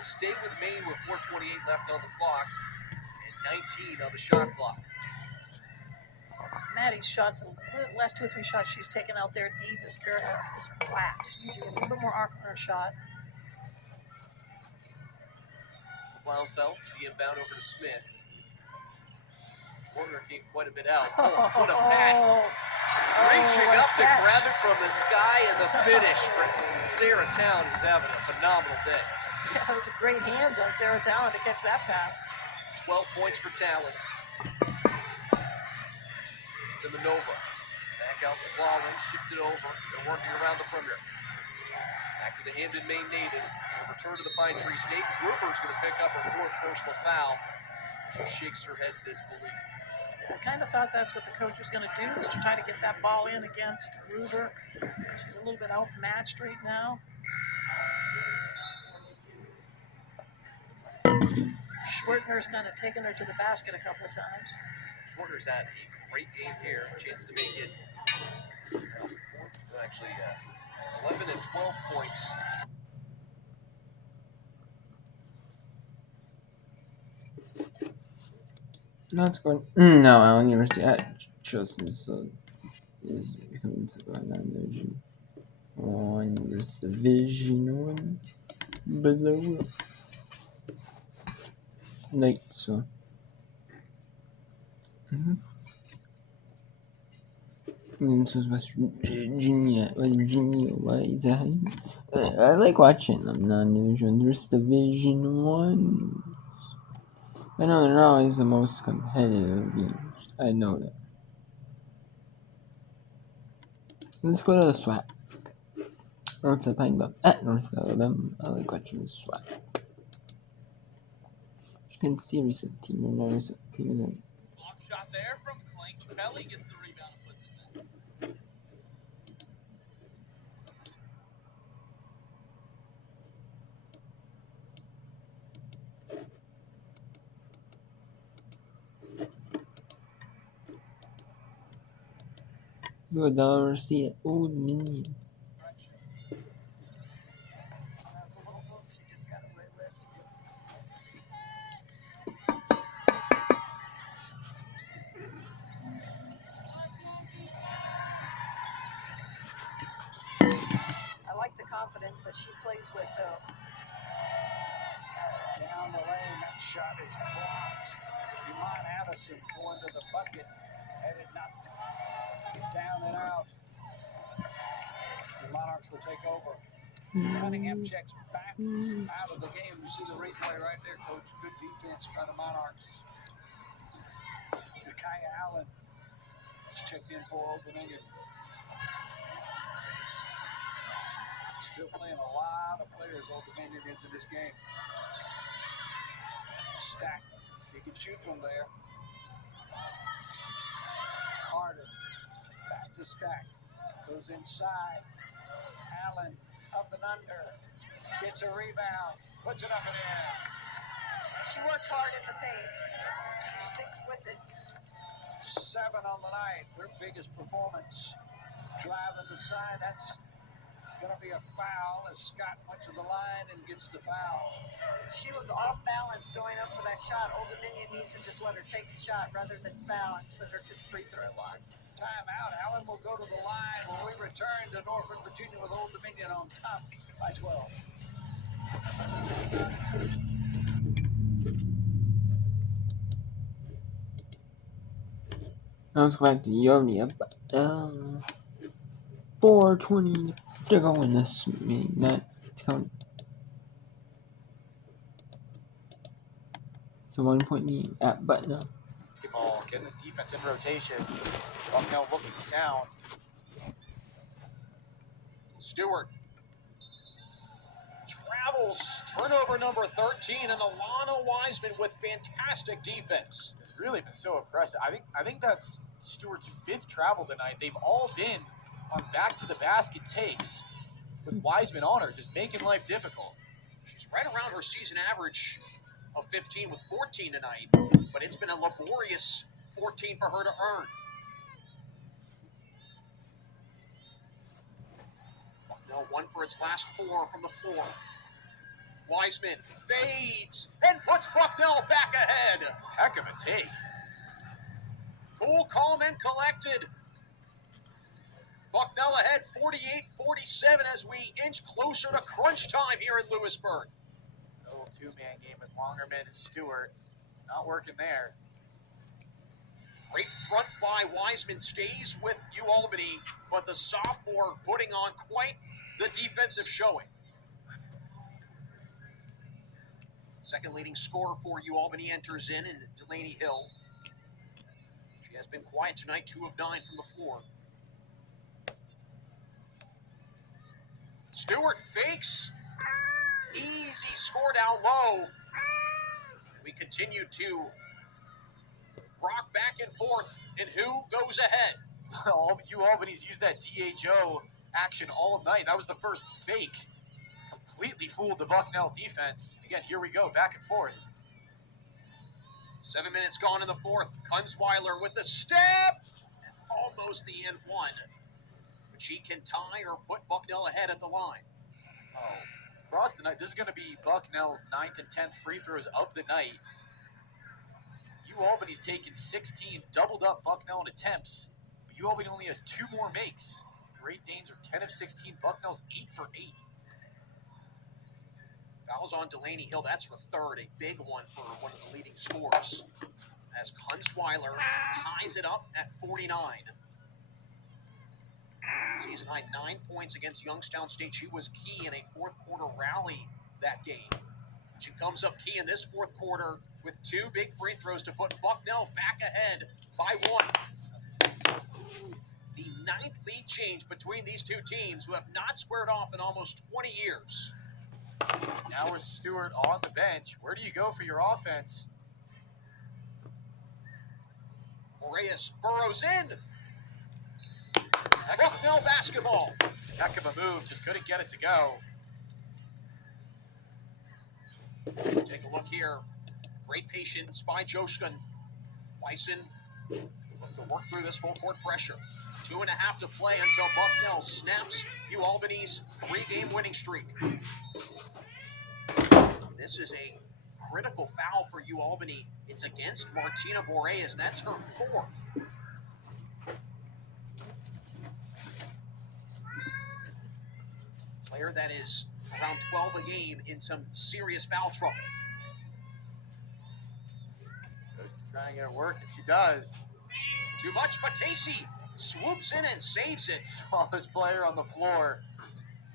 will stay with Maine with 4:28 left on the clock and 19 on the shot clock. Maddie's shots, the last 2 or 3 shots she's taken out there deep is flat. She needs to get a little bit more arc on her shot. Blomfeld, the inbound over to Smith. Warner came quite a bit out. Oh, what a pass. Reaching up to grab it from the sky, and the finish for Sarah Town, who's having a phenomenal day. Yeah, it was a great hands on Sarah Talon to catch that pass. 12 points for Talon. Simonova back out to Lawlin, shifted over. They're working around the perimeter. Back to the Hamden, Maine native. We'll return to the Pine Tree State. Gruber's going to pick up her 4th personal foul. She shakes her head in disbelief. I kind of thought that's what the coach was going to do, was to try to get that ball in against Gruber. She's a little bit outmatched right now. Schwertner's kind of taken her to the basket a couple of times. Schwertner's had a great game here. Chance to make it actually 11 and 12 points. Not going. No, I don't understand. Just is becoming to on this division one below. Like so. This was West Virginia. Why is that? I like watching them. Non-division. There's Division 1. I know they're always the most competitive games. I know that. Let's go to the SWAT. North Alabama. At North Alabama. I like watching the SWAT. You can see recent team or no recent team events. Block shot there from Klink, but Pelly gets the rebound and puts it in. Let's go Dollar State at Old Dominion. That's a little hook she just got away with. I like the confidence that she plays with, though. Down the lane, that shot is blocked. Iman Addison going to the bucket. Headed not down and out. The Monarchs will take over. Cunningham checks back out of the game. You see the replay right there, Coach. Good defense by the Monarchs. Micaiah Allen is checked in for Old Dominion. Still playing a lot of players, Old Dominion is in this game. Stack. She can shoot from there. Carter. Back to Stack. Goes inside. Allen up and under. Gets a rebound. Puts it up and in. She works hard in the paint. She sticks with it. 7 on the night. Her biggest performance. Driving the side. That's going to be a foul as Scott went to the line and gets the foul. She was off balance going up for that shot. Old Dominion needs to just let her take the shot rather than foul and send her to the free throw line. Timeout. Allen will go to the line when we return to Norfolk, Virginia with Old Dominion on top by 12. Now let's go back to Yoni. 4:20 to go in this meeting. Not count. So 1 point lead at Button. Basketball, getting this defense in rotation. Bucknell looking sound. Stewart travels, turnover number 13, and Alana Wiseman with fantastic defense. It's really been so impressive. I think that's Stewart's 5th travel tonight. They've all been on back-to-the-basket takes with Wiseman on her, just making life difficult. She's right around her season average of 15 with 14 tonight, but it's been a laborious 14 for her to earn. Bucknell 1 for its last 4 from the floor. Wiseman fades and puts Bucknell back ahead. Heck of a take. Cool, calm, and collected. Bucknell ahead 48-47 as we inch closer to crunch time here in Lewisburg. A little two-man game with Longerman and Stewart. Not working there. Great front by Wiseman, stays with UAlbany, but the sophomore putting on quite the defensive showing. Second leading scorer for UAlbany enters in Delaney Hill. She has been quiet tonight, 2 of 9 from the floor. Stewart fakes. Easy score down low. We continue to rock back and forth, and who goes ahead? UAlbany's used that DHO action all night. That was the first fake. Completely fooled the Bucknell defense. Again, here we go, back and forth. 7 minutes gone in the fourth. Kunzweiler with the step. And almost the end one. But she can tie or put Bucknell ahead at the line. Oh, across the night, this is going to be Bucknell's 9th and 10th free throws of the night. UAlbany's taken 16, doubled up Bucknell in attempts. But UAlbany only has 2 more makes. Great Danes are 10 of 16. Bucknell's 8 for 8. Fouls on Delaney Hill. That's her third, a big one for one of the leading scorers. As Kunzweiler ties it up at 49. Season high 9 points against Youngstown State. She was key in a fourth quarter rally that game. She comes up key in this fourth quarter with 2 big free throws to put Bucknell back ahead by 1. The 9th lead change between these two teams who have not squared off in almost 20 years. Now with Stewart on the bench, where do you go for your offense? Boreas burrows in. Bucknell basketball. Heck of a move, just couldn't get it to go. Take a look here. Great patience by Joshkin. Bison look to work through this full court pressure. 2.5 to play until Bucknell snaps UAlbany's 3-game winning streak. This is a critical foul for UAlbany. It's against Martina Boreas. That's her 4th. Player that is around 12 a game in some serious foul trouble. Trying to get it working, she does. Too much, but Casey swoops in and saves it. Smallest player on the floor.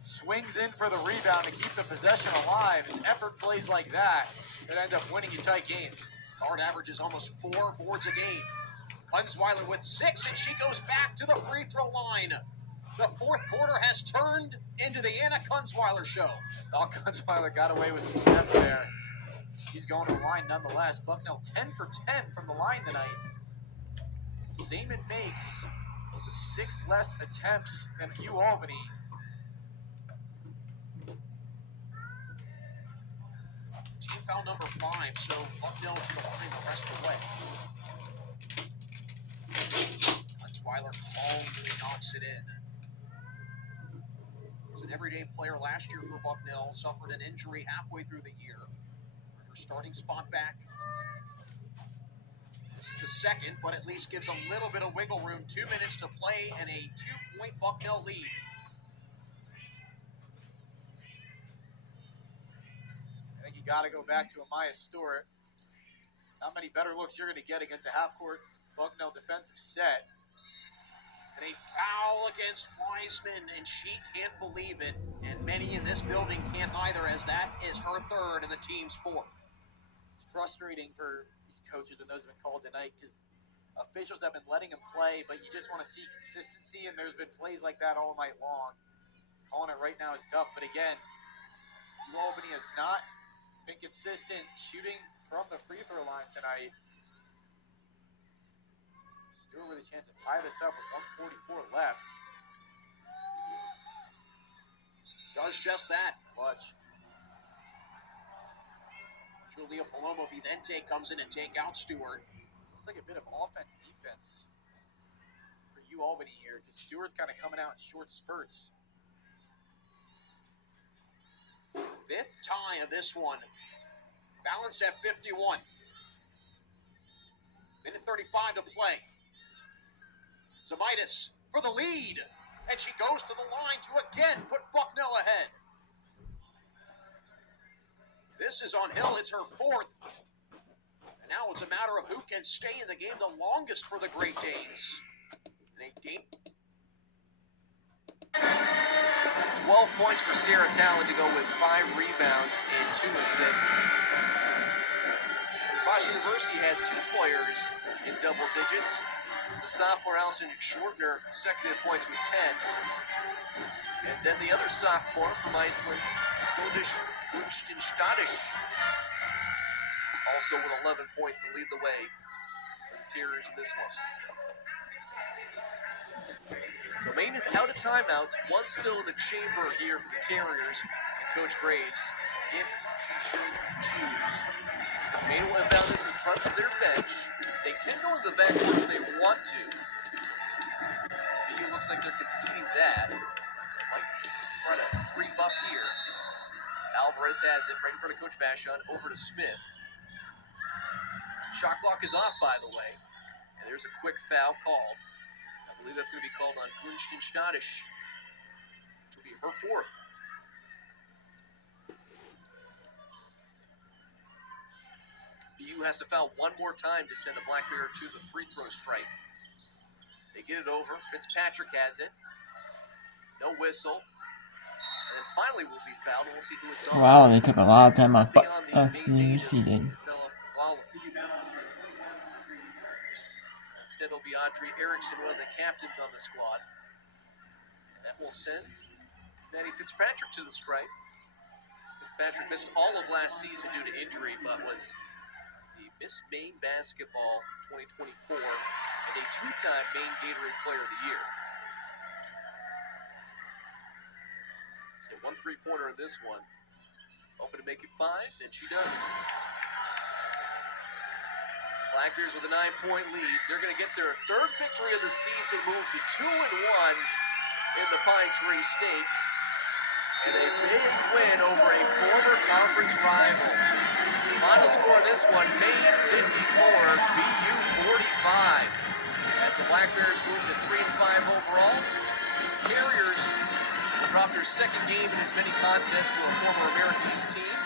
Swings in for the rebound to keep the possession alive. It's effort plays like that that end up winning you tight games. Guard averages almost 4 boards a game. Kunzweiler with 6, and she goes back to the free throw line. The fourth quarter has turned into the Anna Kunzweiler show. Thought Kunzweiler got away with some steps there. She's going to the line nonetheless. Bucknell 10 for 10 from the line tonight. Seaman makes with 6 less attempts than UAlbany. Team foul number 5, so Bucknell to the line the rest of the way. Kunzweiler calmly knocks it in. Was an everyday player last year for Bucknell, suffered an injury halfway through the year. Her starting spot back. This is the second, but at least gives a little bit of wiggle room. 2 minutes to play and a 2-point Bucknell lead. I think you got to go back to Amaya Stewart. Not many better looks you're going to get against a half-court Bucknell defensive set. And a foul against Wiseman, and she can't believe it. And many in this building can't either, as that is her 3rd and the team's 4th. It's frustrating for these coaches when those have been called tonight because officials have been letting them play, but you just want to see consistency, and there's been plays like that all night long. Calling it right now is tough, but again, UAlbany has not been consistent shooting from the free throw line tonight. Stewart with a chance to tie this up with 1:44 left. Does just that. Clutch. Julia Palomo Vidente comes in and take out Stewart. Looks like a bit of offense-defense for UAlbany here because Stewart's kind of coming out in short spurts. Fifth tie of this one. Balanced at 51. Minute 35 to play. Zamitis for the lead. And she goes to the line to again put Bucknell ahead. This is on Hill. It's her fourth. And now it's a matter of who can stay in the game the longest for the Great Danes. And a game. 12 points for Sarah Talon to go with 5 rebounds and 2 assists. Fox University has 2 players in double digits. The sophomore Allison Schwartner, second in points with 10. And then the other sophomore from Iceland, Gunstadtisch, also with 11 points to lead the way for the Terriers in this one. So Maine is out of timeouts. One still in the chamber here for the Terriers and Coach Graves, if she should choose. Maine will inbound this in front of their bench. They can go to the backcourt if they want to. It looks like they're conceding that. Might try to rebuff here. Alvarez has it right in front of Coach Vachon. Over to Smith. Shot clock is off, by the way. And there's a quick foul called. I believe that's going to be called on Gunstadtisch, which will be her fourth. BU has to foul one more time to send the Black Bear to the free throw stripe. They get it over. Fitzpatrick has it. No whistle. And then finally will be fouled. We'll see who it's on. Wow, they took a lot of time off, but CUC did. Instead, it'll be Audrey Erickson, one of the captains on the squad. And that will send Maddie Fitzpatrick to the stripe. Fitzpatrick missed all of last season due to injury, but was the Miss Maine Basketball 2024 and a 2-time Maine Gatorade Player of the Year. So 1 3-pointer in this one. Open to make it 5, and she does. Black Bears with a 9-point lead. They're going to get their 3rd victory of the season, move to 2-1 in the Pine Tree State. And a big win over a former conference rival. Final score of this one, Maine 54, BU 45. As the Black Bears move to 3-5 overall, the Terriers dropped their 2nd game in as many contests to a former American East team,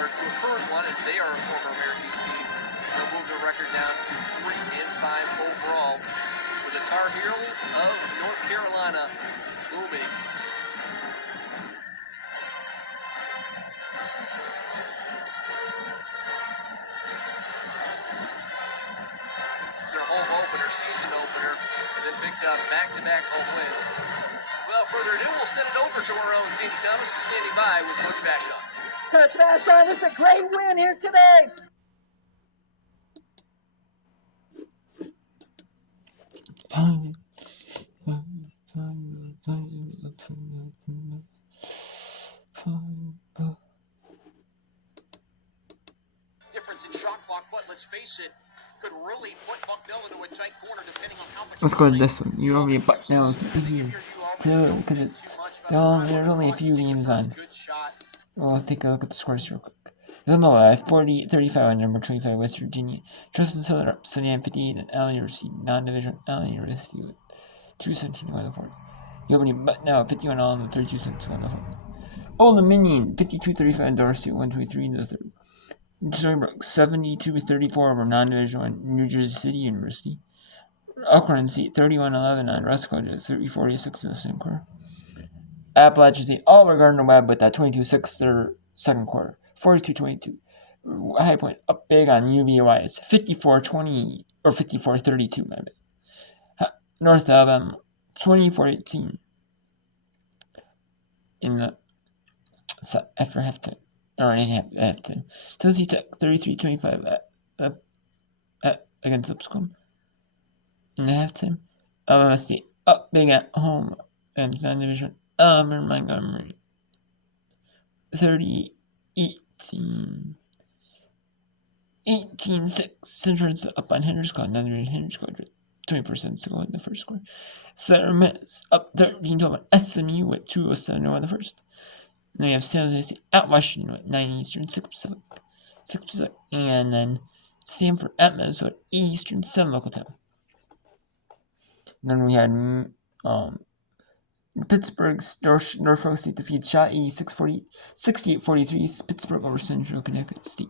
or to a current one as they are a former American East team. They'll move their record down to 3-5 overall, with the Tar Heels of North Carolina looming. Their home opener, season opener, and then picked up back-to-back home wins. Without further ado, we'll send it over to our own Sandy Thomas, who's standing by with Coach Vachon. Coach Vachon, this is a great win here today. Difference in shot clock, but let's face it, could really put Bucknell into a tight corner depending on how much. Let's go to this one. You already butt down to BU. Because it's there's only a few games on. Well, let's take a look at the scores real quick. Villanova 40-35 on number 25 West Virginia. Justin Southern up 79-58 and Allen University non-division Allen University with 217 to 1 in the fourth. Gilbert but now 51 all in the 32 cents to 1 in the fourth. Old Dominion 52-35 Dorsey 123 in the third. Storybrooke 72-34 over non-division 1 New Jersey City University. Elkhorn State 31-11 on Roscoe 30-46 in the second quarter. Appalachian State all were Gardner Webb with that 22-6 their second quarter. 42-22. High Point up big on UVY. It's 54-20 or 54-32, my bad. North Alabama 24-18 in the after halftime or in halftime. Tennessee Tech 33-25 against Lipscomb in the halftime. Alabama State up big at home against non-division Montgomery 30-18. 18-6. Central's up on Henderscott. Non-division Henderscott 20% to go in the first quarter. Southern Miss up 13-12 on SMU with 2:07 to go in the first. Then we have San Jose State at Washington at 9 Eastern, 6 Pacific, and then Stanford at Minnesota, 8 Eastern, 7 local time. Then we had Pittsburgh's Norfolk State defeats Shaw 68-43. Pittsburgh over Central Connecticut State.